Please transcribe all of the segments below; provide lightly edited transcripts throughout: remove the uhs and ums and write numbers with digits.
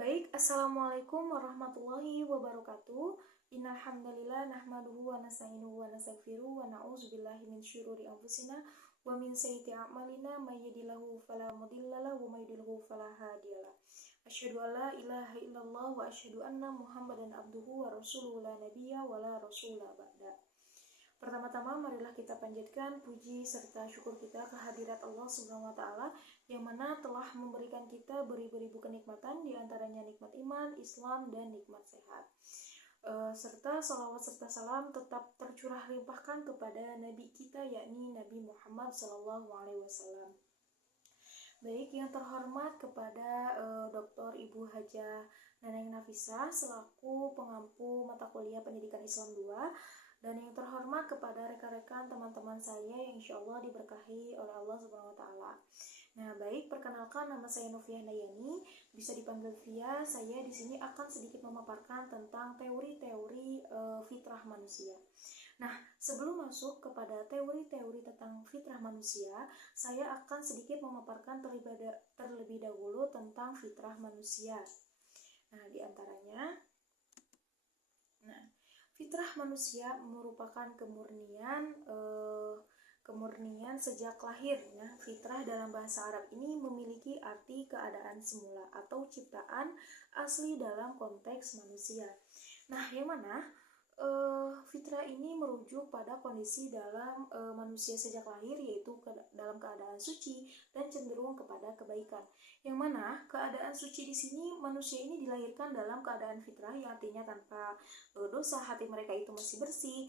Baik, Assalamualaikum warahmatullahi wabarakatuh. Innal hamdalillah nahmaduhu wa nasta'inuhu wa nastaghfiruh wa na'udzubillahi min syururi anfusina wa min sayyiati a'malina may yahdihillahu fala mudhillalah wa may yudhlilhu fala hadiyalah. Asyhadu an la ilaha illallah wa asyhadu anna Muhammadan abduhu wa rasuluhu la nabiyya wa la rasula ba'da. Pertama-tama marilah kita panjatkan puji serta syukur kita kehadirat Allah Subhanahu wa taala yang mana telah memberikan kita beribu-ribu kenikmatan, di antaranya nikmat iman, Islam, dan nikmat sehat. Serta salawat serta salam tetap tercurah limpahkan kepada Nabi kita, yakni Nabi Muhammad SAW. Baik, yang terhormat kepada Dr. Ibu Hajah Neneng Nafisah selaku pengampu mata kuliah Pendidikan Islam 2, dan yang terhormat kepada rekan-rekan teman-teman saya yang insya Allah diberkahi oleh Allah Subhanahu wa taala. Nah, baik, perkenalkan, nama saya Noviah Nayani, bisa dipanggil Via. Saya di sini akan sedikit memaparkan tentang teori-teori fitrah manusia. Nah, sebelum masuk kepada teori-teori tentang fitrah manusia, saya akan sedikit memaparkan terlebih dahulu tentang fitrah manusia. Nah, diantaranya, fitrah manusia merupakan kemurnian sejak lahir. Nah, fitrah dalam bahasa Arab ini memiliki arti keadaan semula atau ciptaan asli dalam konteks manusia. Nah, yang mana fitrah ini merujuk pada kondisi dalam manusia sejak lahir, yaitu dalam keadaan suci dan cenderung kepada kebaikan. Yang mana keadaan suci di sini, manusia ini dilahirkan dalam keadaan fitrah, yang artinya tanpa dosa, hati mereka itu masih bersih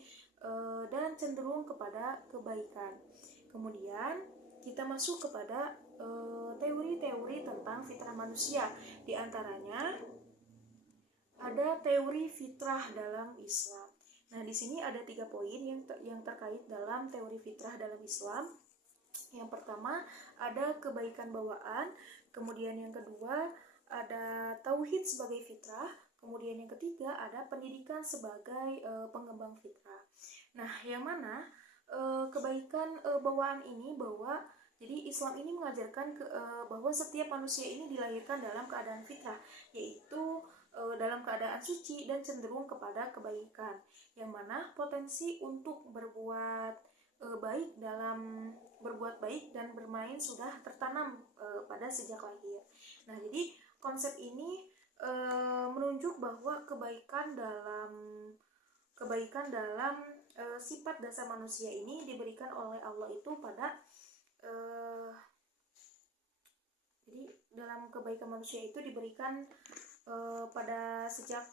dan cenderung kepada kebaikan. Kemudian kita masuk kepada teori-teori tentang fitrah manusia. Di antaranya ada teori fitrah dalam Islam. Nah, di sini ada 3 poin yang terkait dalam teori fitrah dalam Islam. Yang pertama ada kebaikan bawaan, kemudian yang kedua ada tauhid sebagai fitrah, kemudian yang ketiga ada pendidikan sebagai pengembang fitrah. Nah, yang mana kebaikan bawaan ini bahwa jadi Islam ini mengajarkan bahwa setiap manusia ini dilahirkan dalam keadaan fitrah, yaitu dalam keadaan suci dan cenderung kepada kebaikan, yang mana potensi untuk berbuat baik dan bermain sudah tertanam pada sejak lahir. Nah, jadi konsep ini menunjuk bahwa kebaikan dalam sifat dasar manusia ini diberikan oleh Allah itu pada jadi dalam kebaikan manusia itu diberikan pada sejak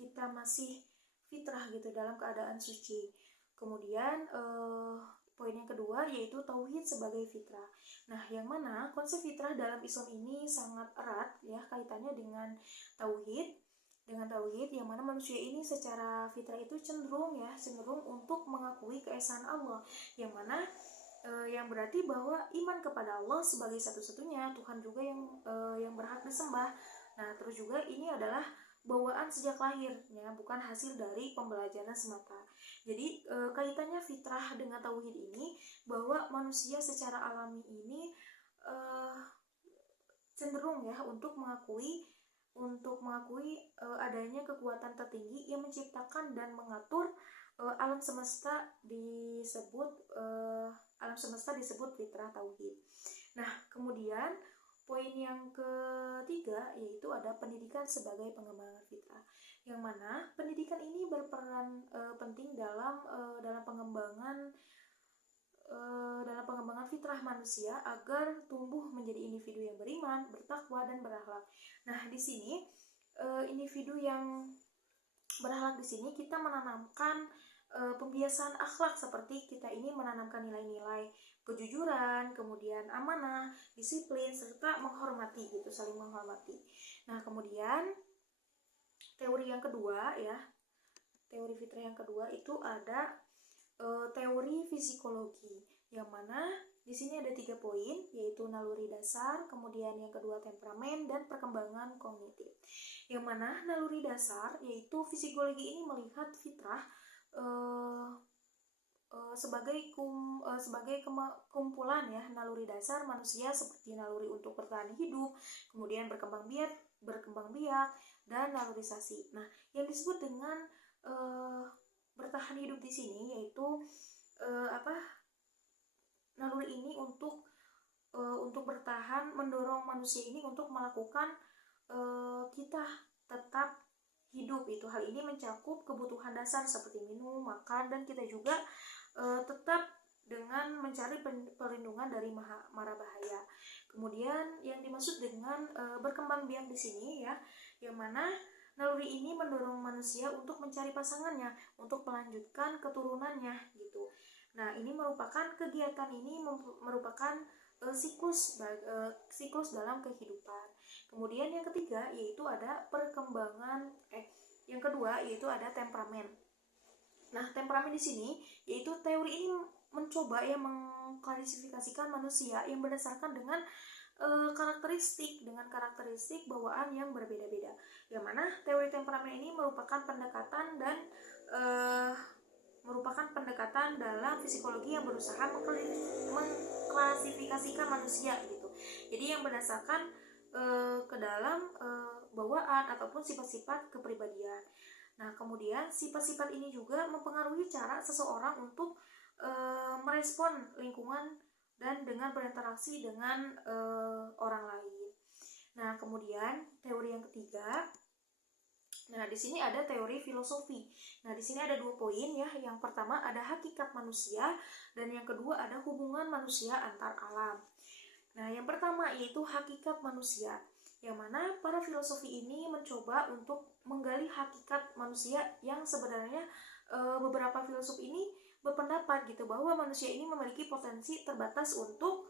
kita masih fitrah gitu, dalam keadaan suci. Kemudian poin yang kedua yaitu tauhid sebagai fitrah. Nah, yang mana konsep fitrah dalam Islam ini sangat erat ya kaitannya dengan tauhid, yang mana manusia ini secara fitrah itu cenderung untuk mengakui keesaan Allah, yang mana yang berarti bahwa iman kepada Allah sebagai satu-satunya Tuhan juga yang berhak disembah. Nah, terus juga ini adalah bawaan sejak lahir ya, bukan hasil dari pembelajaran semata. Jadi kaitannya fitrah dengan tauhid ini bahwa manusia secara alami ini cenderung ya untuk mengakui adanya kekuatan tertinggi yang menciptakan dan mengatur alam semesta disebut fitrah tauhid. Nah, kemudian poin yang ketiga yaitu ada pendidikan sebagai pengembangan fitrah, yang mana pendidikan ini berperan penting dalam pengembangan fitrah manusia agar tumbuh menjadi individu yang beriman, bertakwa, dan berakhlak. Nah, di sini individu yang berakhlak di sini kita menanamkan pembiasaan akhlak, seperti kita ini menanamkan nilai-nilai kejujuran, kemudian amanah, disiplin, serta menghormati gitu, saling menghormati. Nah, kemudian teori yang kedua ya, teori fitrah yang kedua itu ada teori psikologi, yang mana di sini ada 3 poin, yaitu naluri dasar, kemudian yang kedua temperamen, dan perkembangan kognitif. Yang mana naluri dasar yaitu psikologi ini melihat fitrah sebagai kumpulan ya naluri dasar manusia, seperti naluri untuk bertahan hidup, kemudian berkembang biak, berkembang biak, dan naluriisasi. Nah, yang disebut dengan bertahan hidup di sini yaitu naluri ini untuk bertahan, mendorong manusia ini untuk melakukan kita tetap hidup itu. Hal ini mencakup kebutuhan dasar seperti minum, makan, dan kita juga tetap dengan mencari perlindungan dari mara bahaya. Kemudian yang dimaksud dengan berkembang biak di sini ya, yang mana naluri ini mendorong manusia untuk mencari pasangannya, untuk melanjutkan keturunannya gitu. Nah, ini merupakan kegiatan ini merupakan siklus dalam kehidupan. Kemudian yang ketiga yaitu ada yang kedua yaitu ada temperamen. Nah, temperamen di sini yaitu teori ini mencoba mengklasifikasikan manusia yang berdasarkan dengan karakteristik bawaan yang berbeda-beda. Yang mana teori temperamen ini merupakan pendekatan dalam psikologi yang berusaha mengklasifikasikan manusia gitu. Jadi yang berdasarkan ke dalam bawaan ataupun sifat-sifat kepribadian. Nah, kemudian sifat-sifat ini juga mempengaruhi cara seseorang untuk merespon lingkungan dan dengan berinteraksi dengan orang lain. Nah, kemudian teori yang ketiga. Nah, di sini ada teori filosofi. Nah, di sini ada 2 poin ya. Yang pertama ada hakikat manusia dan yang kedua ada hubungan manusia antar alam. Nah, yang pertama yaitu hakikat manusia. Yang mana para filosofi ini mencoba untuk menggali hakikat manusia yang sebenarnya beberapa filosof ini berpendapat gitu bahwa manusia ini memiliki potensi terbatas untuk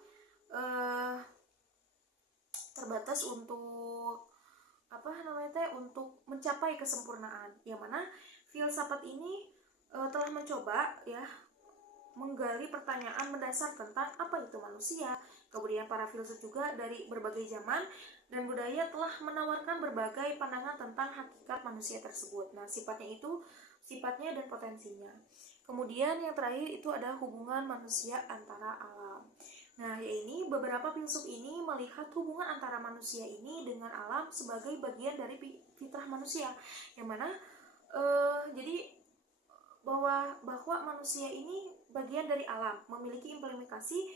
untuk mencapai kesempurnaan. Yang mana filsafat ini telah mencoba ya menggali pertanyaan mendasar tentang apa itu manusia. Kemudian para filsuf juga dari berbagai zaman dan budaya telah menawarkan berbagai pandangan tentang hakikat manusia tersebut. Nah, sifatnya dan potensinya. Kemudian yang terakhir itu ada hubungan manusia antara alam. Nah, ini beberapa filsuf ini melihat hubungan antara manusia ini dengan alam sebagai bagian dari fitrah manusia. Yang mana jadi bahwa manusia ini bagian dari alam, memiliki implikasi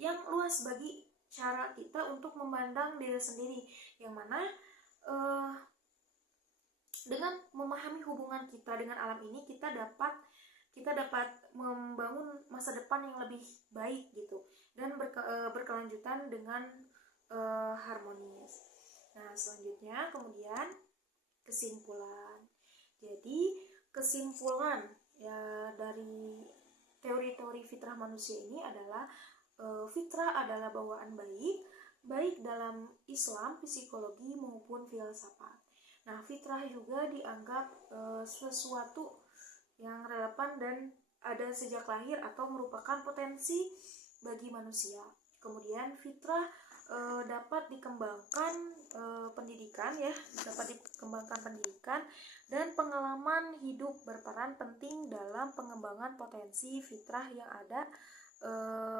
yang luas bagi cara kita untuk memandang diri sendiri, yang mana dengan memahami hubungan kita dengan alam ini kita dapat membangun masa depan yang lebih baik gitu dan berkelanjutan dengan harmonis. Nah, selanjutnya kemudian kesimpulan. Jadi kesimpulan ya dari teori-teori fitrah manusia ini adalah fitrah adalah bawaan baik dalam Islam, psikologi maupun filsafat. Nah, fitrah juga dianggap sesuatu yang relevan dan ada sejak lahir atau merupakan potensi bagi manusia. Kemudian fitrah dapat dikembangkan pendidikan dan pengalaman hidup berperan penting dalam pengembangan potensi fitrah yang ada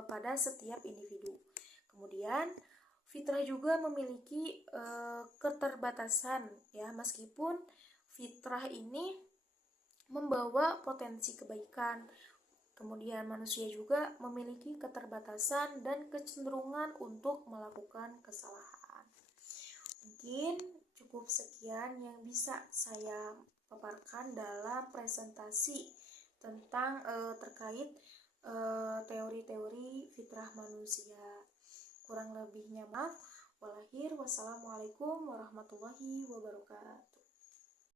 pada setiap individu. Kemudian fitrah juga memiliki keterbatasan ya, meskipun fitrah ini membawa potensi kebaikan. Kemudian manusia juga memiliki keterbatasan dan kecenderungan untuk melakukan kesalahan. Mungkin cukup sekian yang bisa saya paparkan dalam presentasi tentang terkait teori-teori fitrah manusia. Kurang lebihnya maaf. Wassalamualaikum warahmatullahi wabarakatuh.